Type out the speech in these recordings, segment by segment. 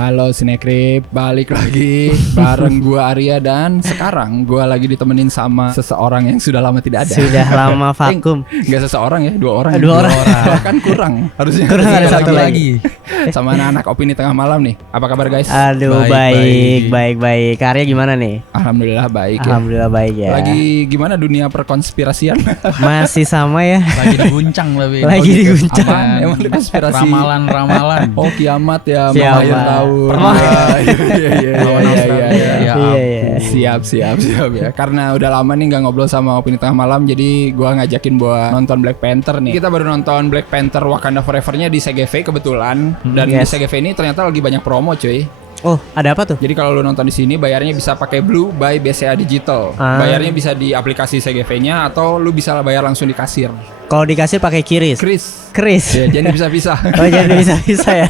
Halo Sinekrip, balik lagi bareng gua Arya dan sekarang gua lagi ditemenin sama seseorang yang sudah lama tidak ada. Sudah lama vakum. Enggak seseorang ya, dua orang. Dua orang. Bahkan kurang. Harusnya Kurang ada satu lagi. Sama anak-anak opini tengah malam nih. Apa kabar guys? Aduh, baik. Arya gimana nih? Alhamdulillah baik ya. Alhamdulillah baik ya. Lagi gimana dunia perkonspirasian? Masih sama ya. Lagi diguncang lebih. Lagi diguncang. Apaan? Emang konspirasi? Ramalan. Oh kiamat ya, Kiamat. mau akhir tahun. Iya. Siap ya. Karena udah lama nih nggak ngobrol sama opini tengah malam, jadi gua ngajakin buat nonton Black Panther nih. Kita baru nonton Black Panther Wakanda Forever-nya di CGV kebetulan, dan di CGV ini ternyata lagi banyak promo cuy. Oh, ada apa tuh? Jadi kalau lu nonton di sini bayarnya bisa pakai Blue by BCA Digital. Bayarnya bisa di aplikasi CGV-nya atau lu bisa bayar langsung di kasir. Kalau di kasir pakai Kris. Ya, jadi bisa-bisa. Oh, jadi bisa ya.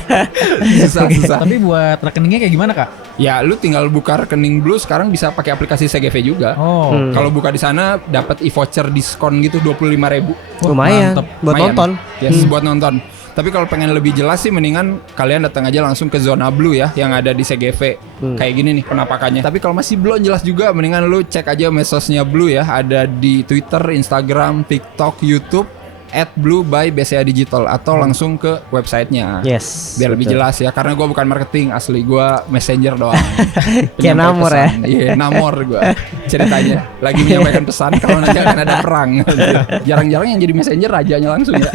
Susah. Tapi buat rekeningnya kayak gimana, Kak? Ya, lu tinggal buka rekening Blue sekarang bisa pakai aplikasi CGV juga. Oh. Kalau buka di sana dapat e-voucher diskon gitu 25.000. Lumayan mantep. buat nonton. Yes, buat nonton. Tapi kalau pengen lebih jelas sih mendingan kalian datang aja langsung ke zona Blue ya yang ada di CGV. Kayak gini nih penampakannya. Tapi kalau masih belum jelas juga mendingan lu cek aja medsosnya Blue ya. Ada di Twitter, Instagram, TikTok, YouTube @Blue by BCA Digital atau langsung ke websitenya. Yes. Biar lebih jelas ya, karena gue bukan marketing, asli gue messenger doang. Kayak Namor ya. Iya, Namor gue ceritanya. Lagi menyampaikan pesan kalau nanti akan ada perang. Jarang-jarang yang jadi messenger rajanya langsung ya.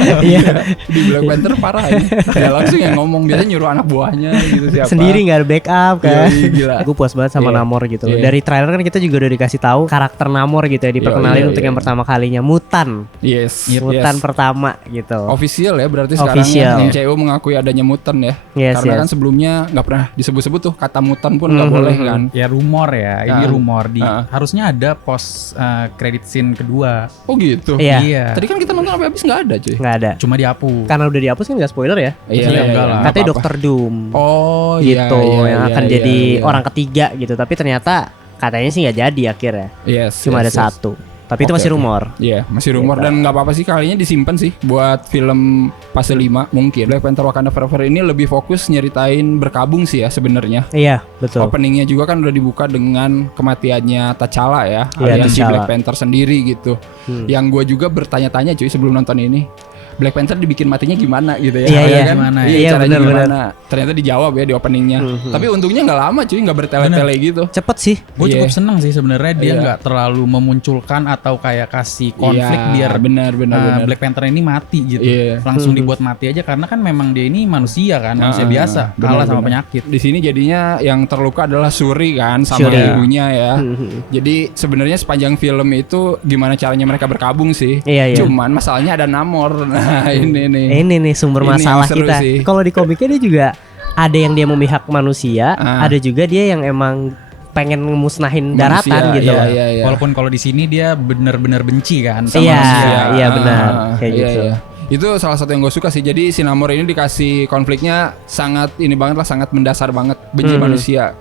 Di Black Panther parah ini. Dia langsung yang ngomong, biasanya nyuruh anak buahnya gitu siapa. Sendiri nggak ada backup kan. Gila. Gue puas banget sama Namor gitu. Iya. Dari trailer kan kita juga udah dikasih tahu karakter Namor gitu ya, diperkenalin untuk yang pertama kalinya, mutan. Yes. Mutan pertama gitu. Official ya berarti Official. sekarang MCU mengakui adanya mutan ya. Yes, Karena kan sebelumnya nggak pernah disebut-sebut tuh kata mutan pun nggak boleh kan. Ya rumor ya, ini rumor di harusnya ada post credit scene kedua. Oh gitu. Iya. Tadi kan kita nonton sampai habis nggak ada cuy. Nggak ada. Cuma dihapus. Karena udah dihapus kan nggak spoiler ya. Iya, enggak lah. Katanya apa-apa. Dr. Doom. Oh gitu iya, yang akan iya, jadi iya. orang ketiga gitu. Tapi ternyata katanya sih nggak jadi akhirnya. Yes. Cuma ada yes. satu. Tapi itu Oke, masih oke. rumor. Iya, masih rumor dan nggak apa-apa sih kalinya disimpan sih buat film fase 5 mungkin. Black Panther Wakanda Forever ini lebih fokus nyeritain berkabung sih ya sebenarnya. Iya, betul. Openingnya juga kan udah dibuka dengan kematiannya T'Challa ya, Iya, alias si T'Challa. Black Panther sendiri gitu. Yang gue juga bertanya-tanya cuy sebelum nonton ini, Black Panther dibikin matinya gimana gitu ya? Iya, Ya iya. kan? Gimana ya? Iya, Iya, caranya benar-benar. gimana? Ternyata dijawab ya di openingnya. Tapi untungnya nggak lama cuy, nggak bertele-tele gitu. Cepet sih. Gue cukup Iya. seneng sih sebenarnya dia Iya. nggak terlalu memunculkan atau kayak kasih konflik Iya, biar benar. Black Panther ini mati gitu. Iya. Langsung dibuat mati aja karena kan memang dia ini manusia kan, manusia biasa, benar, kalah sama benar. penyakit. Di sini jadinya yang terluka adalah Shuri kan sama Shuri. ibunya ya. Jadi sebenarnya sepanjang film itu gimana caranya mereka berkabung sih. Iya, iya. Cuman masalahnya ada Namor. Nah, ini nih. Ini nih sumber Ini masalah yang seru kita. sih. Kalau di komiknya dia juga ada yang dia memihak manusia, ada juga dia yang emang pengen ngemusnahin Manusia, daratan gitu. iya, loh. iya. Walaupun kalau di sini dia benar-benar benci kan sama Iya, manusia. iya benar. Kayak Iya, gitu. iya. Itu salah satu yang gue suka sih. Jadi si Namor ini dikasih konfliknya sangat ini banget lah, sangat mendasar banget, benci manusia.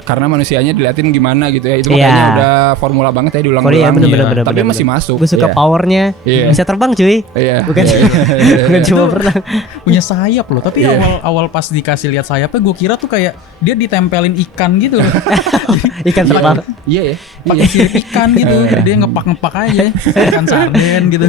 Karena manusianya diliatin gimana gitu ya. Itu Iya. makanya udah formula banget ya diulang-ulang. Iya, bener-bener. Tapi masih masuk. Gue suka Iya. powernya. Iya. Bisa terbang cuy. Iya. Bukan, Iya, iya. bukan cuma berenang. Punya sayap loh, tapi awal pas dikasih lihat sayapnya gue kira tuh kayak dia ditempelin ikan gitu loh. Ikan terbang. Iya ya. Pakai sirip ikan gitu, dia ngepak-ngepak aja ikan sarden gitu.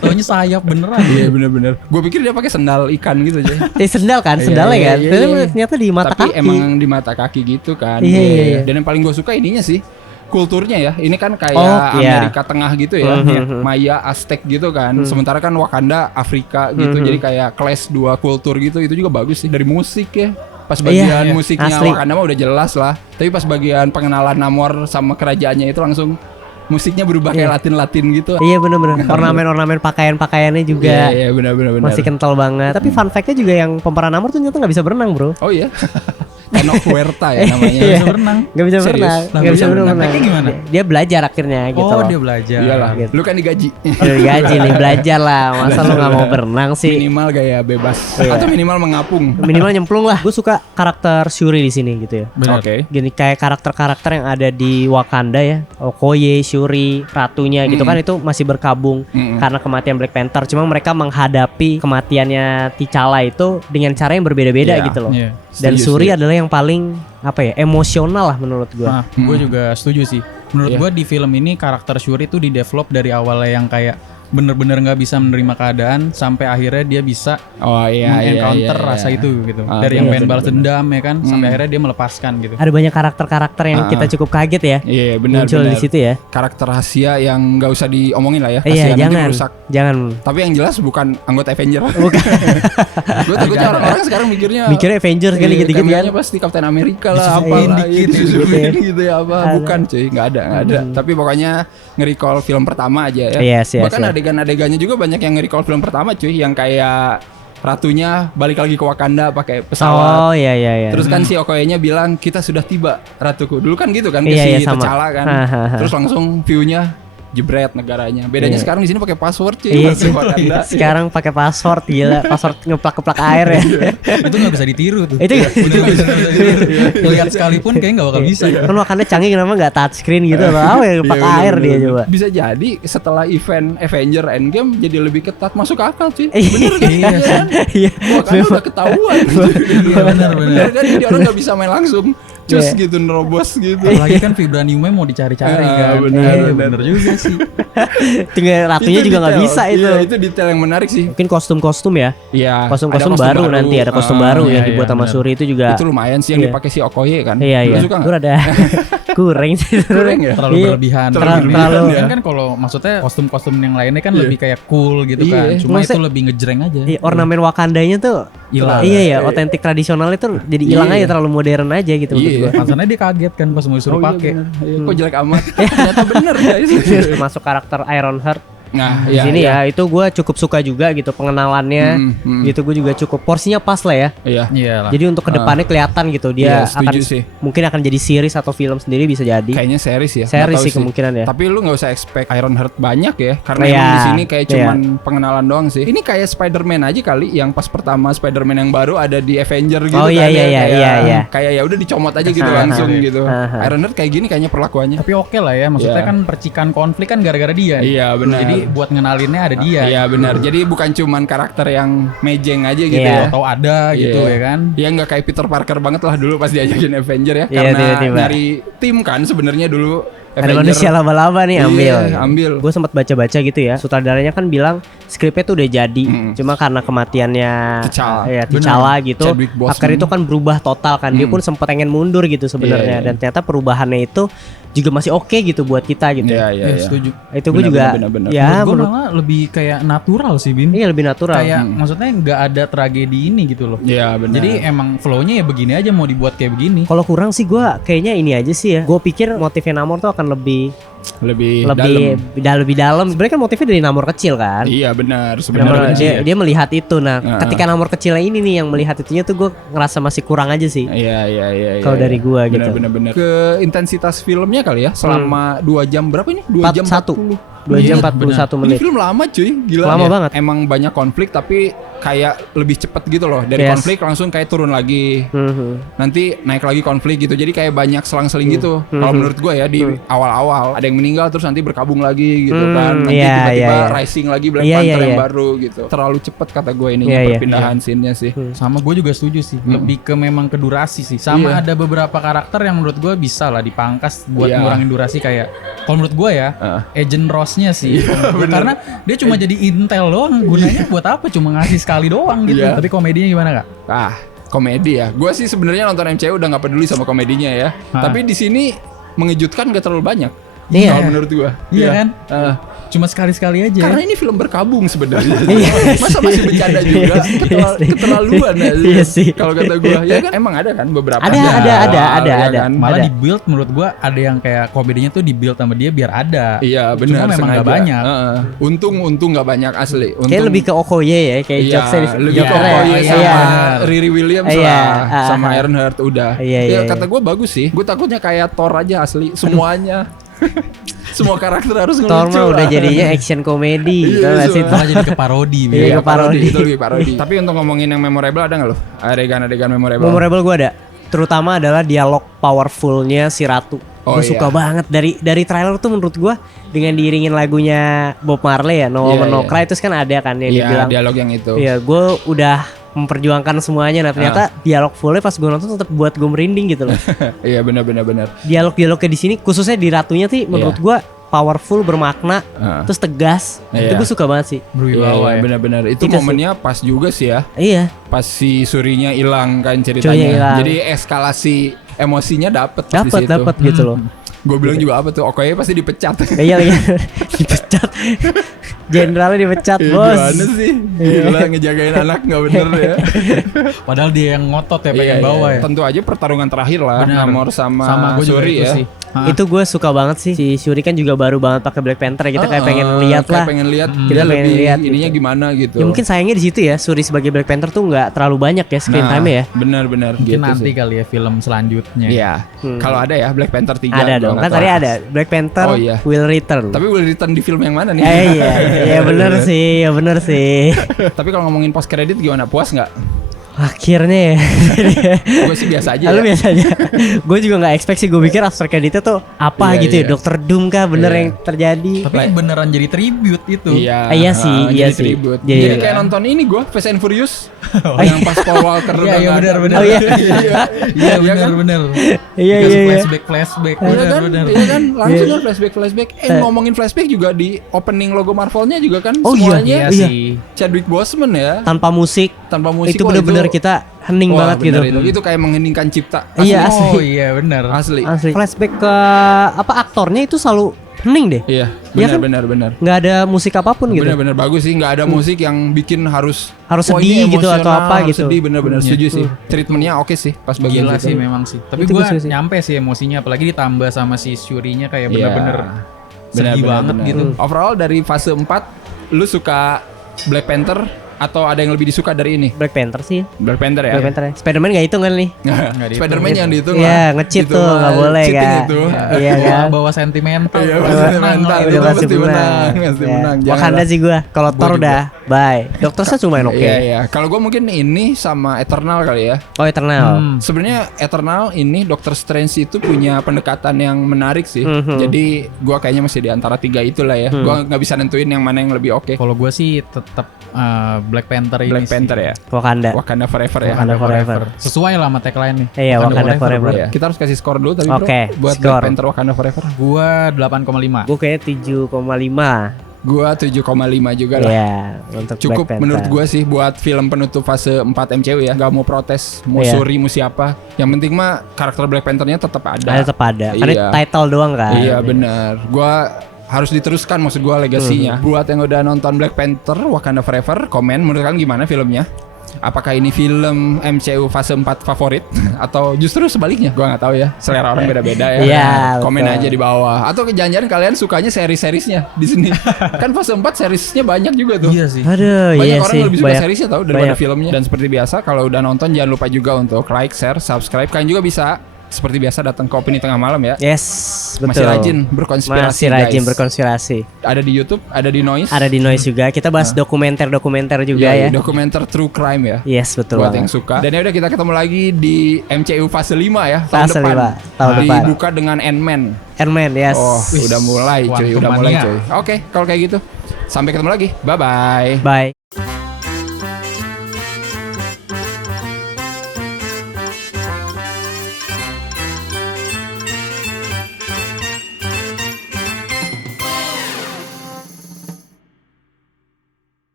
Taunya sayap beneran. Iya benar-benar. Gue pikir dia pakai sendal ikan gitu aja. Sendal kan, sendalnya Iya, kan. iya, Tapi iya. ternyata di mata Tapi kaki. emang di mata kaki gitu kan. Iya, iya. Dan yang paling gue suka ininya sih kulturnya ya. Ini kan kayak Oh, iya. Amerika Tengah gitu ya. Maya, Aztec gitu kan. Sementara kan Wakanda Afrika gitu. Jadi kayak clash dua kultur gitu. Itu juga bagus sih dari musik ya. Pas bagian Iya, musiknya asli. Wakanda mah udah jelas lah. Tapi pas bagian pengenalan Namor sama kerajaannya itu langsung musiknya berubah kayak Latin-Latin gitu. Iya bener-bener. Ornamen-ornamen pakaian-pakaiannya juga Iya, benar. masih kental banget. Tapi fun fact-nya juga yang pemeran Namor tuh ternyata nggak bisa berenang bro. Oh iya. Enoch Huerta ya namanya. Iya. Bisa berenang. Nggak bisa Serius? berenang. Lah, Nggak bisa bisa berenang. berenang. Tekniknya gimana? Dia belajar akhirnya gitu. Oh, loh. dia belajar. Iyalah. Gitu. Lu kan digaji. Udah gaji nih belajar lah. Masa lu nggak mau berenang sih? Minimal gaya bebas Iya. atau minimal mengapung. Minimal nyemplung lah. Gue suka karakter Shuri di sini gitu ya. Benar. Oke. Gini kayak karakter-karakter yang ada di Wakanda ya, Okoye, Shuri, ratunya gitu kan itu masih berkabung karena kematian Black Panther. Cuma mereka menghadapi kematiannya T'Challa itu dengan cara yang berbeda-beda Iya. gitu loh. Iya. Dan Setuju, Shuri setuju. adalah yang paling apa ya, emosional lah menurut gue. Nah, gue juga setuju sih. Menurut Iya. gue di film ini karakter Shuri tuh di-develop dari awalnya yang kayak bener-bener nggak bisa menerima keadaan sampai akhirnya dia bisa Oh iya encounter rasa itu gitu. Ah, Dari yang pengen benar, balas dendam ya kan, sampai akhirnya dia melepaskan gitu. Ada banyak karakter-karakter yang kita cukup kaget ya Iya benar muncul di situ ya. Karakter rahasia yang nggak usah diomongin lah ya. Iya, Kasihan nanti jangan. merusak. Jangan. Tapi yang jelas bukan anggota Avenger. Bukan. Gue takutnya orang-orang sekarang mikirnya Mikirnya Avengers kali gitu-gitu kan. cameonya pasti Captain America lah, Disusuin apa dikit, disusuin gitu ya apa. Ada. Bukan cuy, nggak ada. Tapi pokoknya nge-recall film pertama aja ya. Yes, yes, Bahkan yes. adegan-adegannya juga banyak yang nge-recall film pertama cuy, yang kayak ratunya balik lagi ke Wakanda pakai pesawat. Oh iya. Terus kan si Okoye-nya bilang kita sudah tiba ratuku. Dulu kan gitu kan ke Iya, si iya, sama. T'Challa kan. Hahaha. Terus langsung view-nya jebret negaranya. Bedanya Iya. sekarang di sini pakai password cuy. Iya Masuk sih. Wakanda. Sekarang pakai password gila, password ngeplak-keplak air ya. Itu nggak bisa ditiru tuh. Itu Bener nggak bisa ditiru. Lihat sekalipun kayaknya nggak bakal bisa. kan Wakanda canggih, kenapa nggak touchscreen gitu loh? Apa ya ngeplak Iya, air dia bener-bener. coba. Bisa jadi setelah event Avenger Endgame jadi lebih ketat, masuk akal cuy. Bener kan? Iya sih. Iya. Wakanda udah ketahuan. Iya benar. Bener kan, jadi orang nggak bisa main langsung. Cus Iya. gitu nerobos gitu. Apalagi kan vibraniumnya mau dicari-cari Ah, kan. bener, Iya, bener. bener juga sih. Tinggal ratunya juga nggak detail. bisa itu. Iya, itu detail yang menarik sih. Mungkin kostum-kostum ya. Iya. Kostum-kostum ada baru nanti ada kostum Ah, baru iya, yang dibuat iya, sama bener. Shuri itu juga. Itu lumayan sih yang Iya. dipakai si Okoye kan. Iya Lu iya. suka Gue nggak? ada kurang sih. Kurang ya? Terlalu Iya. berlebihan. Terlalu- Kan kan kalau maksudnya kostum-kostum yang lainnya kan Iya. lebih kayak cool gitu kan. Iya. Cuma Maksudnya- itu lebih ngejreng aja. Iya, ornamen Wakandanya tuh Hilang. Iya ya, otentik tradisionalnya tuh jadi hilang Iya. aja, terlalu modern aja gitu menurut Iya. gua. Maksudnya dia kaget kan pas mau disuruh Oh, iya, pakai. bener. Iya, kok jelek amat. Ternyata bener guys. Masuk karakter Ironheart Nah, di sini ya, itu gue cukup suka juga gitu pengenalannya, gitu gue juga cukup porsinya pas lah ya. Iya. Iya lah. Jadi untuk kedepannya kelihatan gitu Iya, dia setuju akan sih. mungkin akan jadi series atau film sendiri bisa jadi. Kayaknya series ya. Series Nggak tahu sih kemungkinan ya. Tapi lu nggak usah expect Ironheart banyak ya, karena Iya, emang di sini kayak iya. cuman pengenalan doang sih. Ini kayak Spider-Man aja kali, yang pas pertama Spider-Man yang baru ada di Avenger gitu Oh, iya, kan. iya, ya, iya, kayak, iya. Kayak ya udah dicomot aja gitu Aha. langsung gitu. Aha. Ironheart kayak gini kayaknya perlakuannya. Tapi oke lah ya, maksudnya Iya. kan percikan konflik kan gara-gara dia. Iya, benar. Jadi buat ngenalinnya ada dia. Iya benar. Jadi bukan cuman karakter yang mejeng aja gitu ya. Iya. Atau ada gitu Iya. ya kan. Ya nggak kayak Peter Parker banget lah dulu pas diajakin Avenger ya. Iya, Karena tiba-tiba. nyari tim kan sebenarnya dulu. Ada manusia laba-laba nih, ambil. Iya, ambil. Gue sempat baca-baca gitu ya. Sutradaranya kan bilang skripnya tuh udah jadi, cuma karena kematiannya T'Challa. ya T'Challa gitu, Chadwick Boseman. akhirnya itu kan berubah total kan. Dia pun sempat pengen mundur gitu sebenarnya, Iya. dan ternyata perubahannya itu juga masih oke gitu buat kita gitu. Iya, iya, Iya, iya. setuju. Itu gue Benar, juga benar, benar. ya Menurut gue menurut malah lebih kayak natural sih Bim. iya lebih natural. Kayak maksudnya nggak ada tragedi ini gitu loh. Iya, benar. Jadi emang flow-nya ya begini aja, mau dibuat kayak begini. Kalau kurang sih gue kayaknya ini aja sih ya. Gue pikir motifnya Namor tuh akan lebih lebih dalam. lebih dalam. Sebenarnya kan motifnya dari Namor kecil kan. Iya benar Namor- sebenarnya. dia melihat itu. Nah, Heeh. ketika Namor kecilnya ini nih yang melihat itunya tuh gue ngerasa masih kurang aja sih. Iya iya iya. Kalau dari gua gitu. Benar. Ke intensitas filmnya kali ya selama 2 jam berapa ini? 2 jam 41. 40. 2 jam Iya, 41 Ini menit. film lama cuy, gila. Lama Ya. banget. Emang banyak konflik tapi kayak lebih cepet gitu loh. Dari Yes. konflik langsung kayak turun lagi. Mhm. Nanti naik lagi konflik gitu. Jadi kayak banyak selang-seling gitu. Kalau menurut gue ya di awal-awal ada yang meninggal terus nanti berkabung lagi gitu kan. Nanti iya, tiba-tiba iya, iya. rising lagi Black Iya, Panther iya, yang iya. baru gitu. Terlalu cepet kata gue ini Iya, iya. perpindahan scene-nya sih. Sama gue juga setuju sih. Lebih ke memang ke durasi sih. Sama Iya. ada beberapa karakter yang menurut gue bisa lah dipangkas buat Iya. ngurangin durasi kayak. Kalau menurut gue ya, Agent Ross-nya sih. Karena dia cuma jadi intel doang. Gunanya buat apa? Cuma ngasih sekali doang gitu. Iya. Tapi komedinya gimana kak? Komedi ya. Gue sih sebenarnya nonton MCU udah nggak peduli sama komedinya ya. Tapi di sini mengejutkan gak terlalu banyak. Iya. Kalau menurut gue. Iya kan? Ah. Cuma sekali-sekali aja. Karena ini film berkabung sebenarnya. Iya Masa sih. masih bercanda juga? Iya sih. Keterlaluan aja. Iya sih. Kalau kata gue, ya kan emang ada kan beberapa. Ada, di ada, awal, ya ada. kan? Malah Ada. di build menurut gua ada yang kayak komedinya tuh di build sama dia biar ada. Iya benar. Cuma memang nggak sengaja. banyak. Heeh. Untung nggak banyak asli. Untung, Kayak lebih ke Okoye ya, kayak Iya, jokesnya lebih ke jokesnya ya. Okoye iya, sama benar. Riri Williams Iya, lah, sama Ironheart udah. Iya, Ya iya, kata gue bagus sih. Gue takutnya kayak Thor aja asli semuanya. Semua karakter harus ngelucu. Thor mah lah. udah jadinya action komedi gitu Iya, nggak sih? semua. Malah jadi ke parodi. Iya, Bim. ke Iya, parodi. Itu lebih parodi. Tapi untuk ngomongin yang memorable ada nggak lo? Adegan-adegan memorable. Memorable gue ada, terutama adalah dialog powerfulnya si Ratu. Oh, Gue suka iya. banget dari trailer tuh menurut gue dengan diiringin lagunya Bob Marley ya, No Iya, Woman No iya. Cry, terus kan ada kan yang dia Iya, bilang dialog yang itu. iya gue udah memperjuangkan semuanya. Nah ternyata dialog fullnya pas gue nonton tetap buat gue merinding gitu loh. Iya benar. Dialognya di sini khususnya di Ratunya sih menurut gue powerful, bermakna, terus tegas. Itu gue suka banget sih. Berwibawa ya. Benar-benar. Itu Itu momennya pas juga sih ya. Iya. Pas si Surinya hilang kan ceritanya. Hilang. Jadi eskalasi emosinya dapet gitu loh. Gue bilang juga apa tuh? Oke pasti dipecat. Iya dipecat. Jenderalnya dipecat, bos. Gimana sih? Gila ngejagain anak nggak bener ya. Padahal dia yang ngotot ya pengen bawa ya. Tentu aja pertarungan terakhir lah. Benar. Namor sama gue juga Shuri itu ya. sih. Itu gue suka banget sih. Si Shuri kan juga baru banget pakai Black Panther ya. Kita kayak pengen lihat lah. Pengen lihat Kita pengen lebih lihat ininya gitu. gimana gitu. Ya mungkin sayangnya di situ ya, Shuri sebagai Black Panther tuh nggak terlalu banyak ya screen time ya. Benar. Mungkin Gitu nanti sih. kali ya film selanjutnya. Iya. Kalau ada ya Black Panther 3. Ada dong. Kan tadi ada Black Panther Oh, iya. will return. Tapi will return di film yang mana nih? Iya bener sih. Tapi kalau ngomongin post credit gimana? Puas nggak? Akhirnya ya. Gue sih biasa aja. Lalu Ya. biasa aja. Gue juga nggak expect sih. Gue pikir after creditnya tuh apa Iya, gitu ya. iya. Dr. Doom kah bener Iya. yang terjadi. Tapi beneran jadi tribute itu. Iya. Iya sih, iya jadi sih. tribute. Jadi- Jadi kayak nonton ini gue Fast and Furious. yang pas Paul Walker Iya udah nggak benar. ada. Oh, iya. Iya kan? benar. Iya. Flashback. Iya kan? Benar. Iya kan? Langsung kan flashback. Ngomongin flashback juga di opening logo Marvelnya juga kan Oh, iya. semuanya Iya Iya. sih. Chadwick Boseman ya. Tanpa musik. Tanpa musik. Itu wah, bener-bener kita hening wah, banget gitu. bener Itu kayak mengheningkan cipta. Iya, Asli. Oh iya benar. Asli. Asli. Flashback ke apa aktornya itu selalu hening deh. Iya, Iya kan? benar. Nggak ada musik apapun gitu. Bener-bener bagus sih, nggak ada musik yang bikin harus Harus "Wah, ini sedih gitu atau emosional, apa harus gitu." Sedih bener-bener setuju sih. Treatmentnya oke sih pas bagian Gila situ. sih memang sih. Tapi Itu gue gue suka sih. nyampe sih emosinya, apalagi ditambah sama si Shuri-nya kayak Iya. bener-bener sedih banget bener. gitu. Overall dari fase 4 lu suka Black Panther atau ada yang lebih disuka dari ini? Black Panther sih. Black Panther ya. Black Panther. Spider-Man nggak hitung kan nih? Nggak dihitung. Spider-Man yang dihitung Iya, lah. nge-cheat Itu tuh, mah nggak boleh cheating kan? itu. Iya kan? Bawa sentimental. Iya, Bawa pasti senang mental. lah. Itu Udah pasti menang, pasti Ya. menang. Wakanda Janganlah. sih gue. Kalau Thor juga. udah bye. Doctor Strange lumayan oke. Iya. Kalau gue mungkin ini sama Eternal kali ya. Oh Eternal. Sebenarnya Eternal ini Doctor Strange itu punya pendekatan yang menarik sih. Mhm. Jadi gua kayaknya masih di antara 3 itulah ya. Gua nggak bisa nentuin yang mana yang lebih oke. Kalau gue sih tetap Black Panther ini Black sih. Panther ya. Wakanda Forever ya. Wakanda Forever. Sesuai lah sama tagline nih. Iya, Wakanda Forever. Iya. Kita harus kasih skor dulu tapi bro Oke, buat skor. Black Panther Wakanda Forever. Gue 8,5. Gue kayaknya 7,5. Gua 7,5 juga lah. Iya, untuk Cukup Black Panther. menurut gua sih buat film penutup fase 4 MCU ya. Gak mau protes, mau Iya. Shuri, mau siapa. Yang penting mah karakter Black Panther-nya tetap ada. Ada tetap ada. Karena Iya. title doang kan. Iya benar. Gua harus diteruskan maksud gua legasinya. Buat yang udah nonton Black Panther Wakanda Forever, komen menurut kalian gimana filmnya? Apakah ini film MCU fase 4 favorit atau justru sebaliknya? Gua nggak tahu ya. Selera orang beda-beda ya. Iya, Komen betul. aja di bawah. Atau jangan-jangan kalian sukanya seri-serisnya di sini. Kan fase 4 serisnya banyak juga tuh. Iya sih. Aduh, Banyak iya orang sih. yang lebih suka Banyak. serisnya tau daripada banyak. filmnya. Dan seperti biasa kalau udah nonton jangan lupa juga untuk like, share, subscribe. Kalian juga bisa seperti biasa datang ke Opini Tengah Malam ya. Yes, Masih betul. rajin berkonspirasi, Masih rajin guys. berkonspirasi. Ada di YouTube, ada di Noise. Ada di Noise juga. Kita bahas dokumenter-dokumenter juga Iya, ya. dokumenter true crime ya. Yes, betul Buat banget. yang suka. Dan ya udah kita ketemu lagi di MCU fase 5 ya tahun Fase depan. 5, tahun depan. Dibuka dengan Ant-Man. Ant-Man, yes. Oh, Wis, udah mulai cuy, Quantum udah mulai Mania. cuy. Oke, kalau kayak gitu sampai ketemu lagi. Bye bye. Bye.